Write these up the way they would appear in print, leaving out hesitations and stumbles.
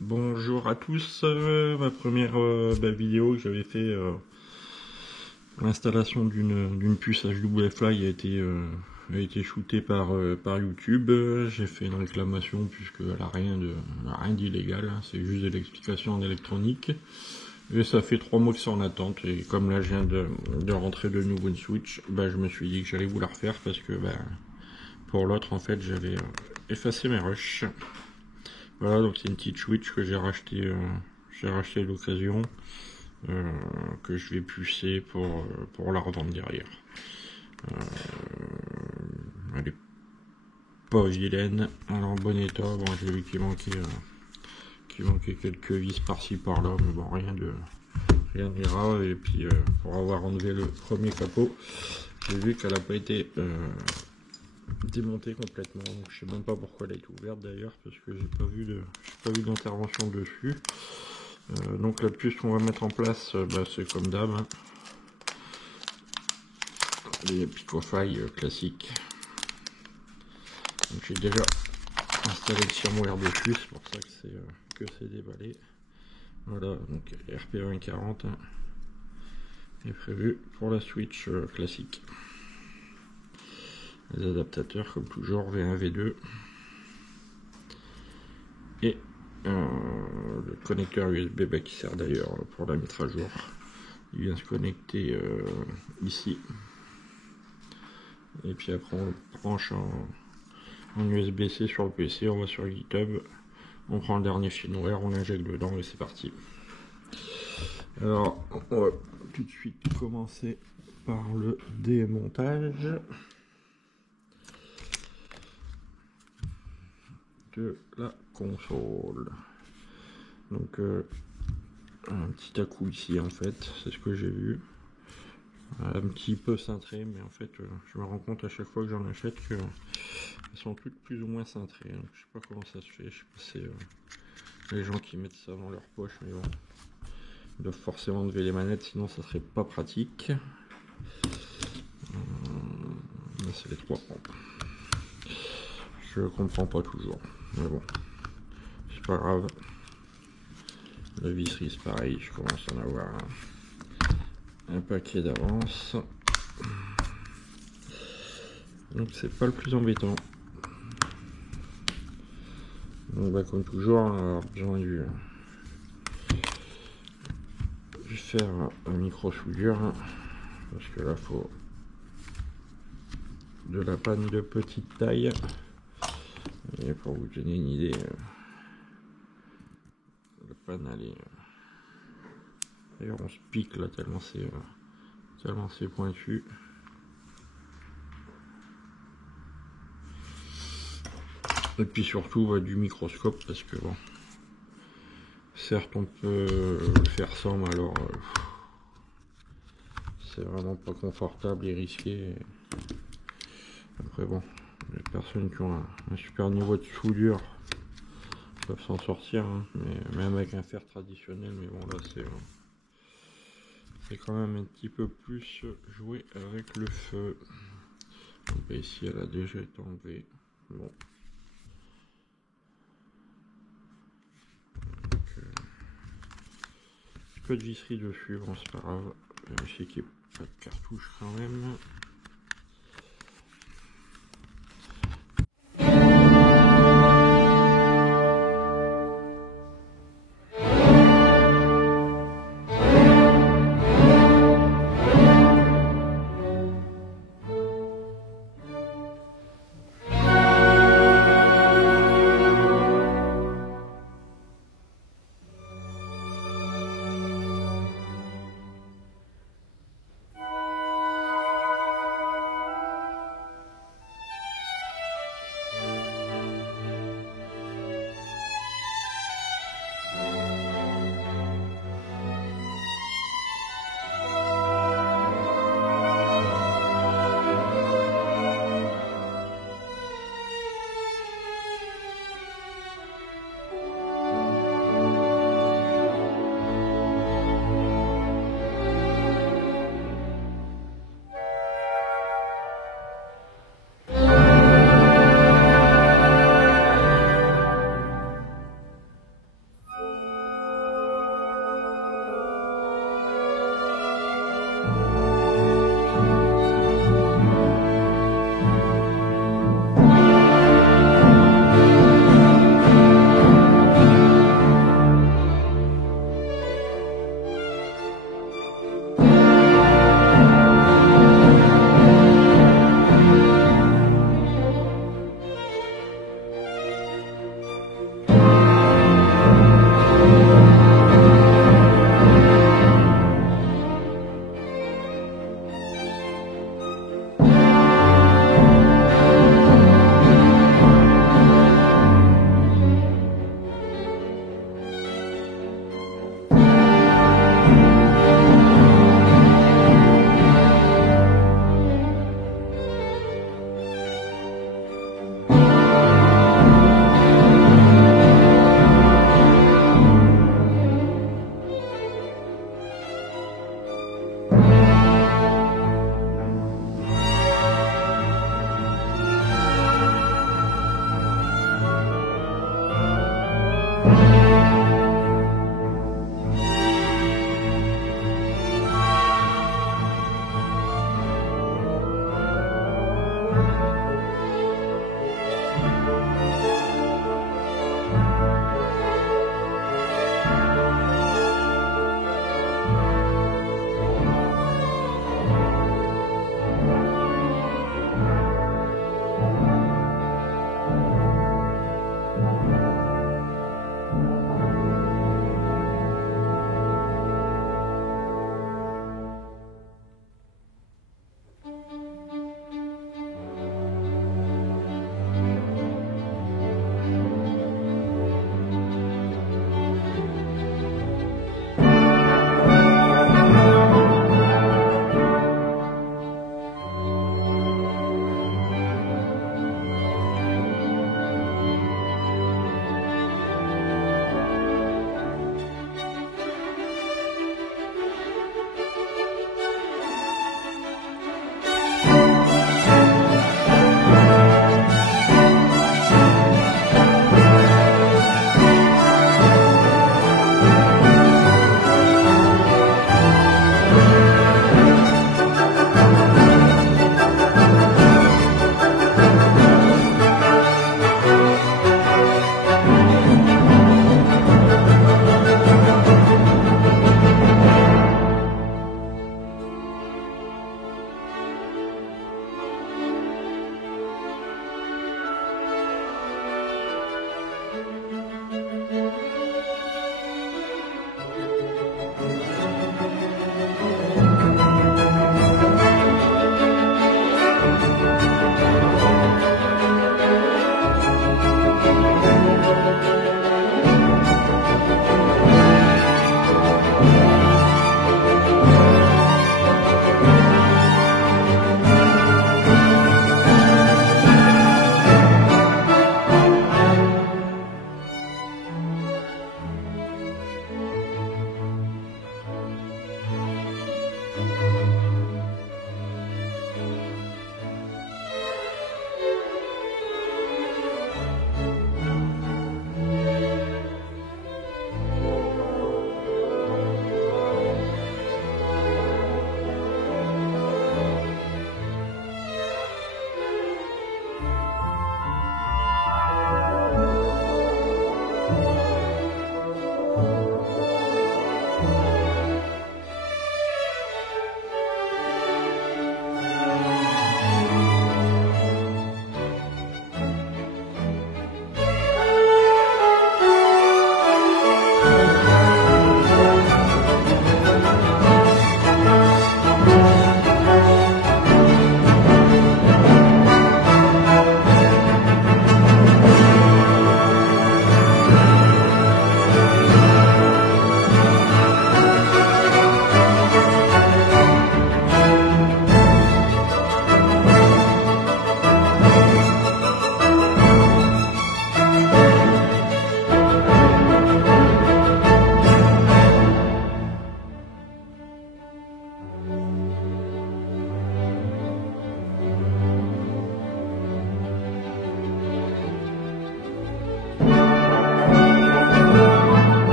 Bonjour à tous, ma première vidéo que j'avais fait, l'installation d'une puce HWFI a été shootée par YouTube. J'ai fait une réclamation puisqu'elle a rien d'illégal, hein, c'est juste de l'explication en électronique. Et ça fait 3 mois que c'est en attente, et comme là je viens de rentrer de nouveau une Switch, je me suis dit que j'allais vous la refaire parce que pour l'autre en fait j'avais effacé mes rushs. Voilà, donc c'est une petite Switch que j'ai racheté à l'occasion, que je vais pucer pour la revendre derrière. Elle est pas vilaine, elle est en bon état. Bon, j'ai vu qu'il manquait quelques vis par-ci par-là, mais bon, rien de grave. Et puis pour avoir enlevé le premier capot, j'ai vu qu'elle n'a pas été démontée complètement, donc je sais même pas pourquoi elle a été ouverte d'ailleurs, parce que j'ai pas vu d'intervention dessus. Donc la puce qu'on va mettre en place, c'est comme d'hab, hein. Les Picofailles classiques. Donc j'ai déjà installé le firmware dessus, c'est pour ça que c'est déballé. Voilà, donc RP2040 est prévu pour la Switch classique. Les adaptateurs comme toujours, V1, V2. Et le connecteur USB qui sert d'ailleurs pour la mettre à jour. Il vient se connecter ici. Et puis après on le branche en USB-C sur le PC, on va sur GitHub, on prend le dernier firmware, on l'injecte dedans et c'est parti. Alors on va tout de suite commencer par le démontage de la console. Donc un petit à-coup ici en fait, c'est ce que j'ai vu. Un petit peu cintré, mais en fait je me rends compte à chaque fois que j'en achète que elles sont toutes plus ou moins cintrées. Donc, je sais pas comment ça se fait, je sais pas si c'est les gens qui mettent ça dans leur poche, mais bon, ils doivent forcément lever les manettes, sinon ça serait pas pratique. Là c'est les 3 pompes. Je comprends pas toujours, mais bon, c'est pas grave. La visserie c'est pareil, je commence à en avoir un paquet d'avance. Donc c'est pas le plus embêtant. Donc comme toujours, besoin du faire un micro soudure, hein, parce que là faut de la panne de petite taille. Et pour vous donner une idée, la panne elle est d'ailleurs on se pique là tellement c'est pointu. Et puis surtout du microscope, parce que bon, certes on peut faire ça, mais alors c'est vraiment pas confortable et risqué. Après bon, les personnes qui ont un super niveau de soudure peuvent s'en sortir, hein, mais même avec un fer traditionnel, mais bon là c'est quand même un petit peu plus jouer avec le feu. Donc ici elle a déjà été enlevée. Bon. Peu de visserie dessus, bon c'est pas grave. Vérifier qu'il n'y ait pas de cartouche quand même.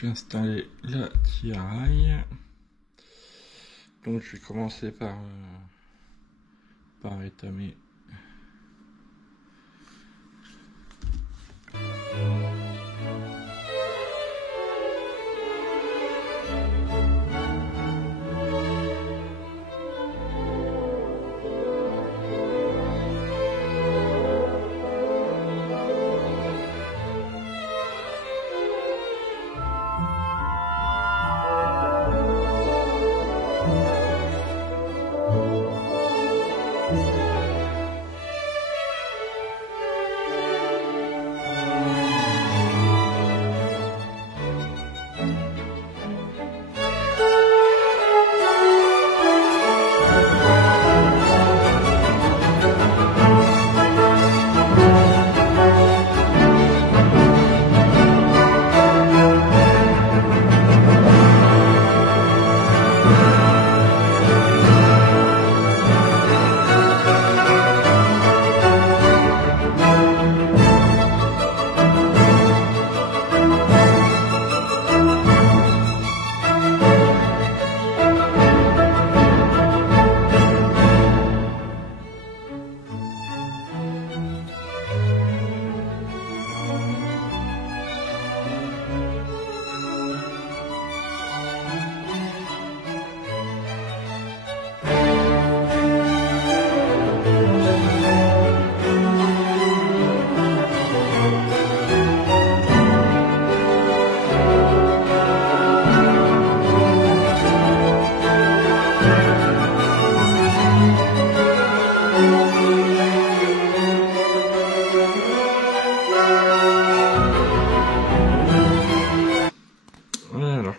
j'ai installé la tiraille. Donc je vais commencer par étamer.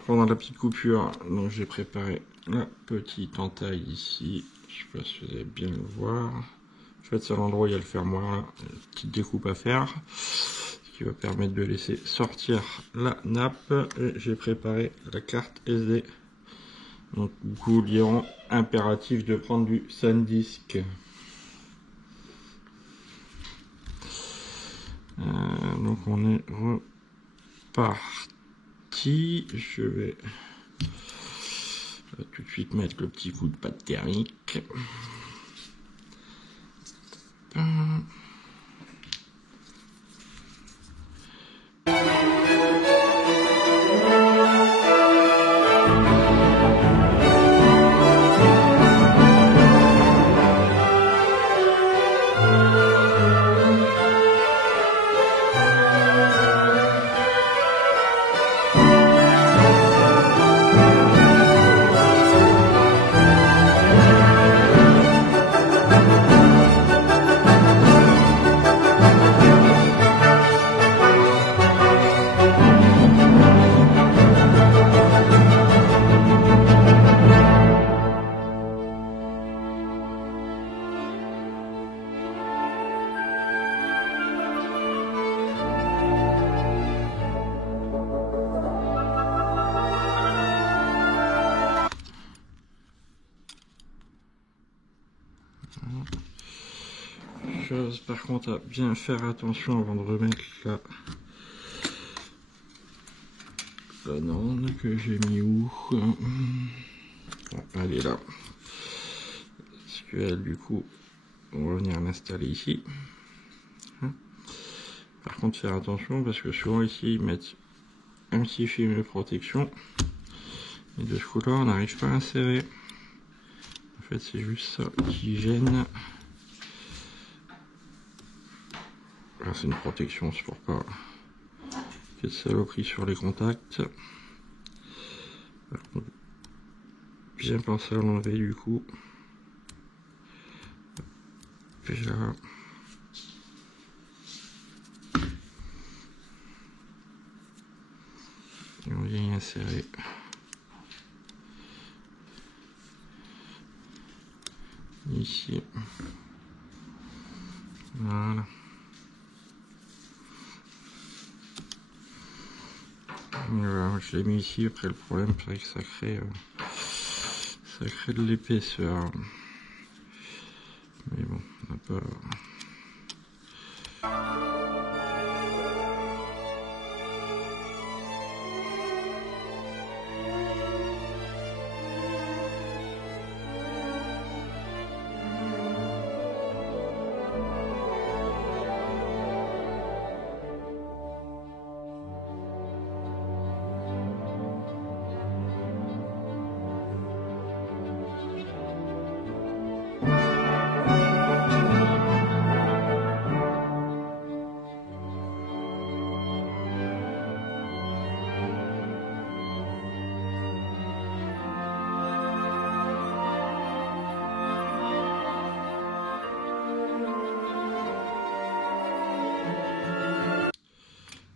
Pendant la petite coupure, donc j'ai préparé la petite entaille ici. Je sais pas si vous allez bien le voir. En fait, c'est l'endroit où il y a le fermoir, là. Une petite découpe à faire, ce qui va permettre de laisser sortir la nappe. J'ai préparé la carte SD. Donc, vous diront impératif de prendre du SanDisk. Donc, on est reparti. Je vais tout de suite mettre le petit coup de pâte thermique. Chose par contre à bien faire attention avant de remettre la nonne que j'ai mis où. Elle est là. Parce qu'elle, du coup, on va venir l'installer ici. Par contre, faire attention parce que souvent ici ils mettent un petit film de protection et de ce coup-là on n'arrive pas à insérer. En fait, c'est juste ça qui gêne. C'est une protection, c'est pour pas qu'il y ait de saloperie sur les contacts. Bien penser à l'enlever du coup. Déjà. Et on vient y insérer. Ici. Voilà. Voilà, je l'ai mis ici. Après, le problème, c'est que ça crée de l'épaisseur. Mais bon, on n'a pas.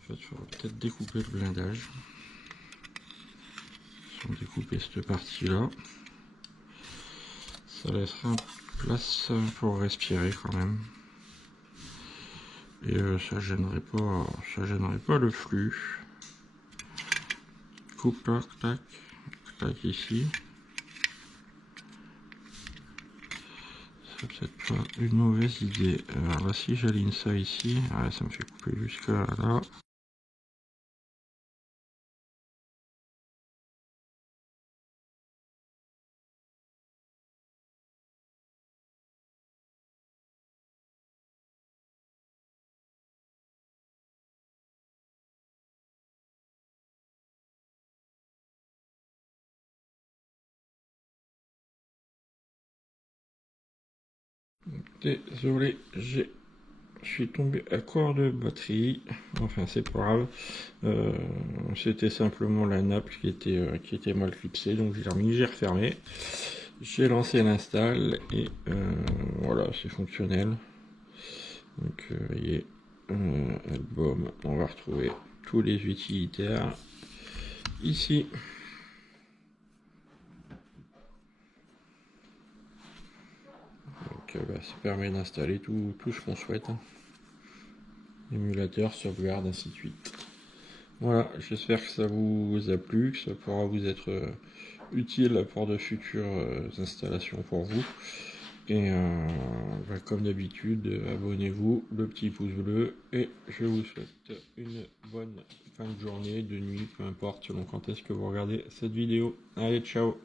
fait, il faudra peut-être découper le blindage. Si on découper cette partie-là, ça laissera place pour respirer quand même. Et ça gênerait pas le flux. Coupe là, tac, tac ici. C'est peut-être pas une mauvaise idée. Alors là, si j'aligne ça ici, ouais, ça me fait couper jusqu'à là. Désolé, je suis tombé à court de batterie. Enfin, c'est pas grave. C'était simplement la nappe qui était mal clipsée, donc j'ai remis, j'ai refermé. J'ai lancé l'install et voilà, c'est fonctionnel. Donc, vous voyez, album, on va retrouver tous les utilitaires ici. Donc, ça permet d'installer tout ce qu'on souhaite. Émulateur, sauvegarde, ainsi de suite. Voilà, j'espère que ça vous a plu, que ça pourra vous être utile pour de futures installations pour vous. Et comme d'habitude, abonnez-vous, le petit pouce bleu, et je vous souhaite une bonne fin de journée, de nuit, peu importe selon quand est-ce que vous regardez cette vidéo. Allez, ciao!